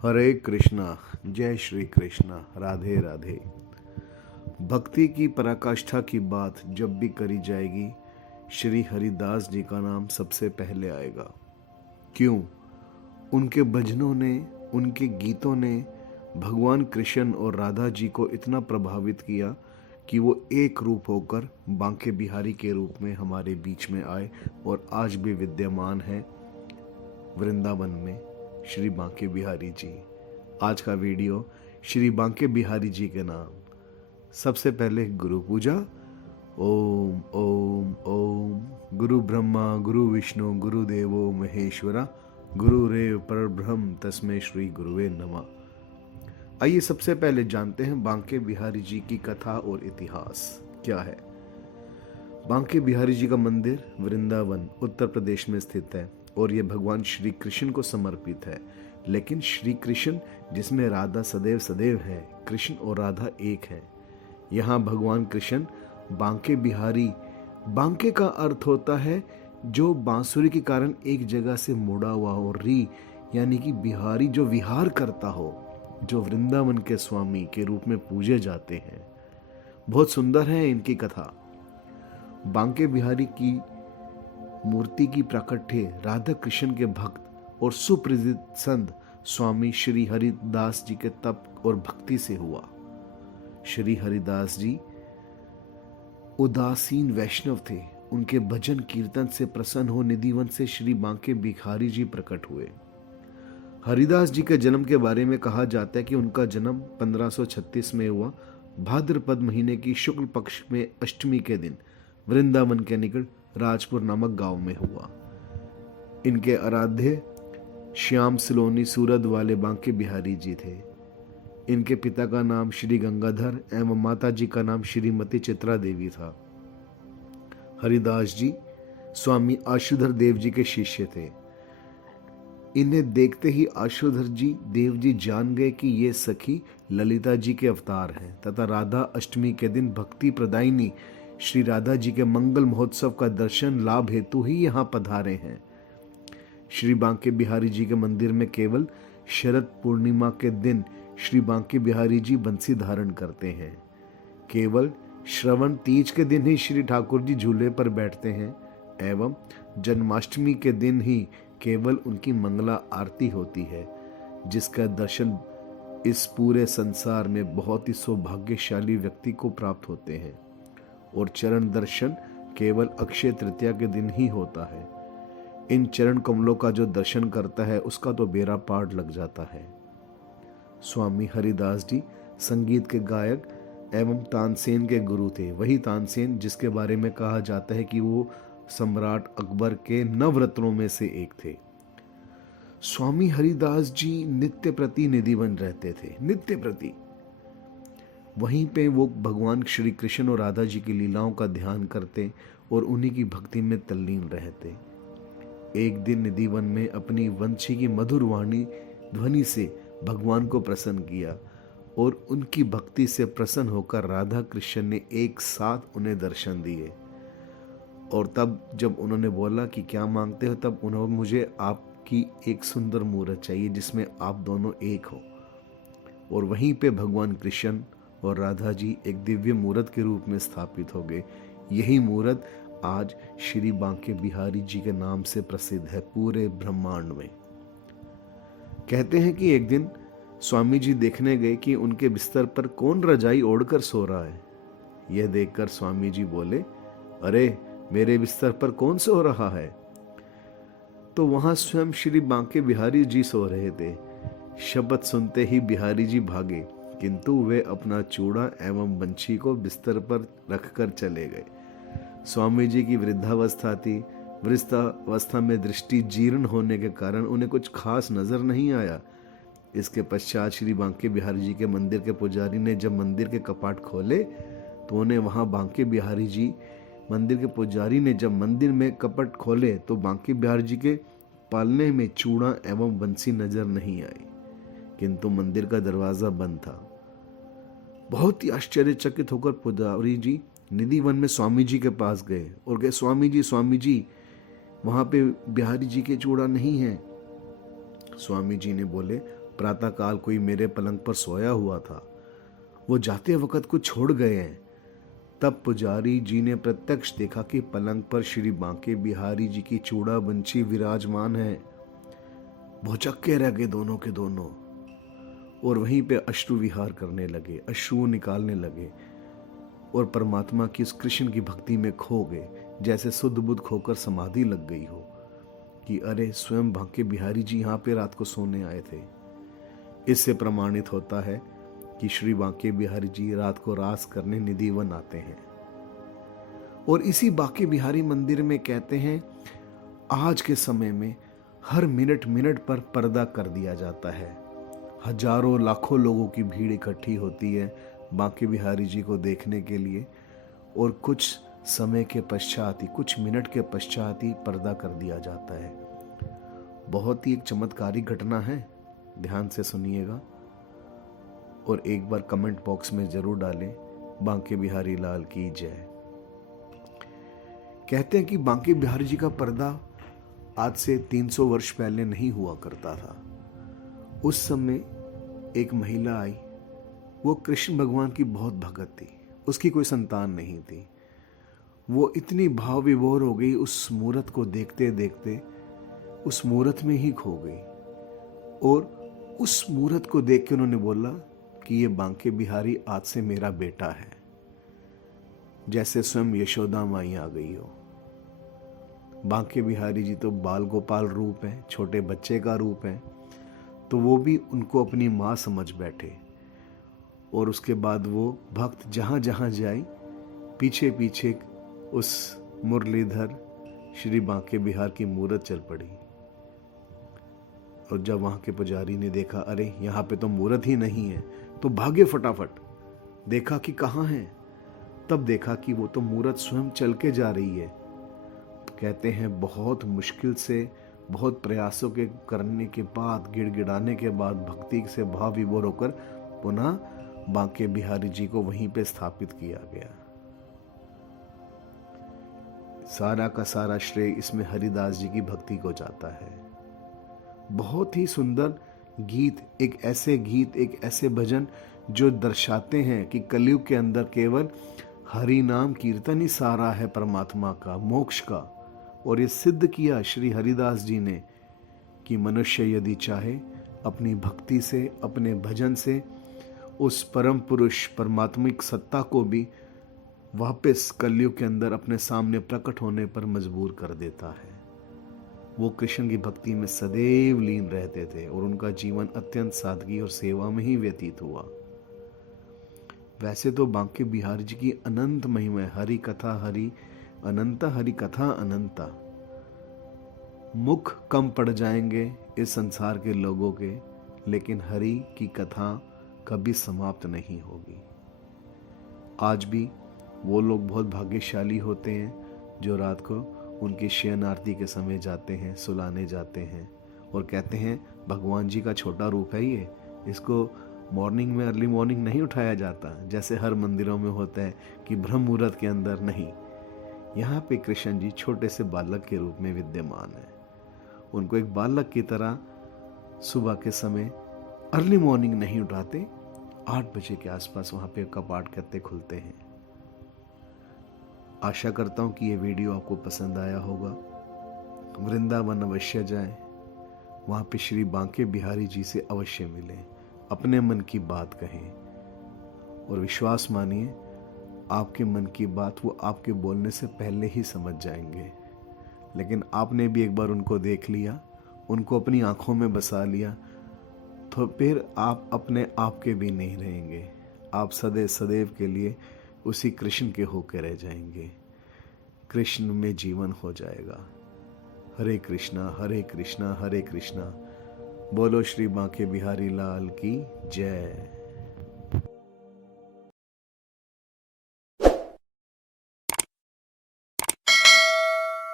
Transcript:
हरे कृष्णा। जय श्री कृष्णा। राधे राधे। भक्ति की पराकाष्ठा की बात जब भी करी जाएगी, श्री हरिदास जी का नाम सबसे पहले आएगा। क्यों? उनके भजनों ने, उनके गीतों ने भगवान कृष्ण और राधा जी को इतना प्रभावित किया कि वो एक रूप होकर बांके बिहारी के रूप में हमारे बीच में आए और आज भी विद्यमान है वृंदावन में श्री बांके बिहारी जी। आज का वीडियो श्री बांके बिहारी जी के नाम। सबसे पहले गुरु पूजा। ओम ओम ओम। गुरु ब्रह्मा गुरु विष्णु गुरु देवो महेश्वरा, गुरुरेव परब्रह्म तस्मै श्री गुरुवे नमः। आइए सबसे पहले जानते हैं बांके बिहारी जी की कथा और इतिहास क्या है। बांके बिहारी जी का मंदिर वृंदावन उत्तर प्रदेश में स्थित है और यह भगवान श्री कृष्ण को समर्पित है। लेकिन श्री कृष्ण जिसमें राधा सदैव सदैव है, कृष्ण और राधा एक है। यहाँ भगवान कृष्ण बांके बिहारी, बांके का अर्थ होता है जो बांसुरी के कारण एक जगह से मुड़ा हुआ हो, री यानी कि बिहारी जो विहार करता हो, जो वृंदावन के स्वामी के रूप में पूजे जाते हैं। बहुत सुंदर है इनकी कथा। बांके बिहारी की मूर्ति की प्राकट्य राधा कृष्ण के भक्त और सुप्रसिद्ध संत स्वामी श्री हरिदास जी के तप और भक्ति से हुआ। श्री हरिदास जी उदासीन वैष्णव थे। उनके भजन कीर्तन से प्रसन्न हो निधिवन से श्री बांके बिहारी जी प्रकट हुए। हरिदास जी के जन्म के बारे में कहा जाता है कि उनका जन्म 1536 में हुआ। भाद्रपद महीने की शुक्ल पक्ष में अष्टमी के दिन वृंदावन के निकट राजपुर नामक गांव में हुआ। इनके आराध्य श्याम सिलोनी सूरत वाले बांके बिहारी जी थे। इनके पिता का नाम श्री गंगाधर एवं माता जी का नाम श्रीमती चित्रा देवी था। हरिदास जी स्वामी आशुधर देव जी के शिष्य थे। इन्हें देखते ही आशुधर जी देव जी जान गए कि ये सखी ललिता जी के अवतार हैं तथा राधा अष्टमी के दिन भक्ति प्रदायिनी श्री राधा जी के मंगल महोत्सव का दर्शन लाभ हेतु ही यहाँ पधारे हैं। श्री बांके बिहारी जी के मंदिर में केवल शरद पूर्णिमा के दिन श्री बांके बिहारी जी बंसी धारण करते हैं। केवल श्रवण तीज के दिन ही श्री ठाकुर जी झूले पर बैठते हैं एवं जन्माष्टमी के दिन ही केवल उनकी मंगला आरती होती है, जिसका दर्शन इस पूरे संसार में बहुत ही सौभाग्यशाली व्यक्ति को प्राप्त होते हैं और चरण दर्शन केवल अक्षय तृतीया के दिन ही होता है। इन चरण कमलों का जो दर्शन करता है उसका तो बेड़ा पार लग जाता है। स्वामी हरिदास जी संगीत के गायक एवं तानसेन के गुरु थे। वही तानसेन जिसके बारे में कहा जाता है कि वो सम्राट अकबर के नवरत्नों में से एक थे। स्वामी हरिदास जी नित्य प्रति निधिवन रहते थे, नित्य प्रति। वहीं पे वो भगवान श्री कृष्ण और राधा जी की लीलाओं का ध्यान करते और उन्हीं की भक्ति में तल्लीन रहते। एक दिन निधिवन में अपनी वंशी की मधुर वाणी ध्वनि से भगवान को प्रसन्न किया और उनकी भक्ति से प्रसन्न होकर राधा कृष्ण ने एक साथ उन्हें दर्शन दिए। और तब जब उन्होंने बोला कि क्या मांगते हो, तब उन्होंने मुझे आपकी एक सुंदर मूर्त चाहिए जिसमें आप दोनों एक हो। और वहीं पे भगवान कृष्ण और राधा जी एक दिव्य मूर्त के रूप में स्थापित हो गए। यही मूर्त आज श्री बांके बिहारी जी के नाम से प्रसिद्ध है पूरे ब्रह्मांड में। कहते हैं कि एक दिन स्वामी जी देखने गए कि उनके बिस्तर पर कौन रजाई ओढ़कर सो रहा है। यह देखकर स्वामी जी बोले, अरे मेरे बिस्तर पर कौन सो रहा है? तो वहां स्वयं श्री बांके बिहारी जी सो रहे थे। शब्द सुनते ही बिहारी जी भागे, किंतु वे अपना चूड़ा एवं बंशी को बिस्तर पर रखकर चले गए। स्वामी जी की वृद्धावस्था थी। वृद्धावस्था में दृष्टि जीर्ण होने के कारण उन्हें कुछ खास नजर नहीं आया। इसके पश्चात श्री बांके बिहारी जी के मंदिर के पुजारी ने जब मंदिर के कपाट खोले तो उन्हें वहां बांके बिहारी जी, मंदिर के पुजारी ने जब मंदिर में कपट खोले तो बांके बिहारी जी के पालने में चूड़ा एवं बंसी नजर नहीं आई, किंतु मंदिर का दरवाजा बंद था। बहुत ही आश्चर्यचकित होकर पुजारी जी निधिवन में स्वामी जी के पास गए और कहे, स्वामी जी वहां पे बिहारी जी के चूड़ा नहीं है। स्वामी जी ने बोले, प्रातःकाल कोई मेरे पलंग पर सोया हुआ था, वो जाते वक्त कुछ छोड़ गए हैं। तब पुजारी जी ने प्रत्यक्ष देखा कि पलंग पर श्री बांके बिहारी जी की चूड़ा बंची विराजमान है। भौचक्के रह गए दोनों के दोनों और वहीं पे अश्रु विहार करने लगे, अश्रु निकालने लगे और परमात्मा की उस कृष्ण की भक्ति में खो गए, जैसे शुद्ध बुद्ध खोकर समाधि लग गई हो कि अरे स्वयं बांके बिहारी जी यहाँ पे रात को सोने आए थे। इससे प्रमाणित होता है कि श्री बांके बिहारी जी रात को रास करने निधिवन आते हैं। और इसी बांके बिहारी मंदिर में कहते हैं आज के समय में हर मिनट मिनट पर पर्दा कर दिया जाता है। हजारों लाखों लोगों की भीड़ इकट्ठी होती है बांके बिहारी जी को देखने के लिए और कुछ समय के पश्चात ही, कुछ मिनट के पश्चात ही पर्दा कर दिया जाता है। बहुत ही एक चमत्कारी घटना है, ध्यान से सुनिएगा और एक बार कमेंट बॉक्स में जरूर डालें बांके बिहारी लाल की जय। कहते हैं कि बांके बिहारी जी का पर्दा आज से 300 वर्ष पहले नहीं हुआ करता था। उस समय एक महिला आई, वो कृष्ण भगवान की बहुत भगत थी, उसकी कोई संतान नहीं थी। वो इतनी भाव विभोर हो गई, उस मूरत को देखते देखते उस मूरत में ही खो गई और उस मूरत को देख के उन्होंने बोला कि ये बांके बिहारी आज से मेरा बेटा है, जैसे स्वयं यशोदा माई आ गई हो। बांके बिहारी जी तो बाल गोपाल रूप है, छोटे बच्चे का रूप है, तो वो भी उनको अपनी माँ समझ बैठे और उसके बाद वो भक्त जहाँ जहाँ जाए पीछे पीछे उस मुरलीधर श्री बांके बिहार की मूरत चल पड़ी। और जब वहाँ के पुजारी ने देखा अरे यहाँ पे तो मूरत ही नहीं है, तो भागे फटाफट, देखा कि कहाँ है। तब देखा कि वो तो मूरत स्वयं चल के जा रही है। कहते हैं बहुत मुश्किल से, बहुत प्रयासों के करने के बाद, गिड़गिड़ाने के बाद, भक्ति से भाव विभोर होकर पुनः बांके बिहारी जी को वहीं पे स्थापित किया गया। सारा का सारा श्रेय इसमें हरिदास जी की भक्ति को जाता है। बहुत ही सुंदर गीत, एक ऐसे भजन जो दर्शाते हैं कि कलयुग के अंदर केवल हरि नाम कीर्तन ही सारा है परमात्मा का, मोक्ष का। और ये सिद्ध किया श्री हरिदास जी ने कि मनुष्य यदि चाहे अपनी भक्ति से, अपने भजन से उस परम पुरुष परमात्मिक सत्ता को भी वापस कलयुग के अंदर अपने सामने प्रकट होने पर मजबूर कर देता है। वो कृष्ण की भक्ति में सदैव लीन रहते थे और उनका जीवन अत्यंत सादगी और सेवा में ही व्यतीत हुआ। वैसे तो बांके बिहारी जी की अनंत महिमा है, हरि कथा हरि अनंता, हरि कथा अनंता। मुख कम पड़ जाएंगे इस संसार के लोगों के, लेकिन हरि की कथा कभी समाप्त नहीं होगी। आज भी वो लोग बहुत भाग्यशाली होते हैं जो रात को उनकी शयन आरती के समय जाते हैं, सुलाने जाते हैं और कहते हैं भगवान जी का छोटा रूप है ये, इसको मॉर्निंग में, अर्ली मॉर्निंग नहीं उठाया जाता जैसे हर मंदिरों में होता है कि ब्रह्म मुहूर्त के अंदर। नहीं, यहाँ पे कृष्ण जी छोटे से बालक के रूप में विद्यमान है। उनको एक बालक की तरह सुबह के समय अर्ली मॉर्निंग नहीं उठाते, 8 बजे के आसपास वहाँ पे कपाट कहते खुलते हैं। आशा करता हूँ कि ये वीडियो आपको पसंद आया होगा। वृंदावन अवश्य जाएं, वहाँ पे श्री बांके बिहारी जी से अवश्य मिलें, अपने मन की बात कहें और विश्वास मानिए आपके मन की बात वो आपके बोलने से पहले ही समझ जाएंगे। लेकिन आपने भी एक बार उनको देख लिया, उनको अपनी आंखों में बसा लिया, तो फिर आप अपने आप के भी नहीं रहेंगे। आप सदैव के लिए उसी कृष्ण के होकर रह जाएंगे, कृष्ण में जीवन हो जाएगा। हरे कृष्णा हरे कृष्णा हरे कृष्णा। बोलो श्री बांके बिहारी लाल की जय।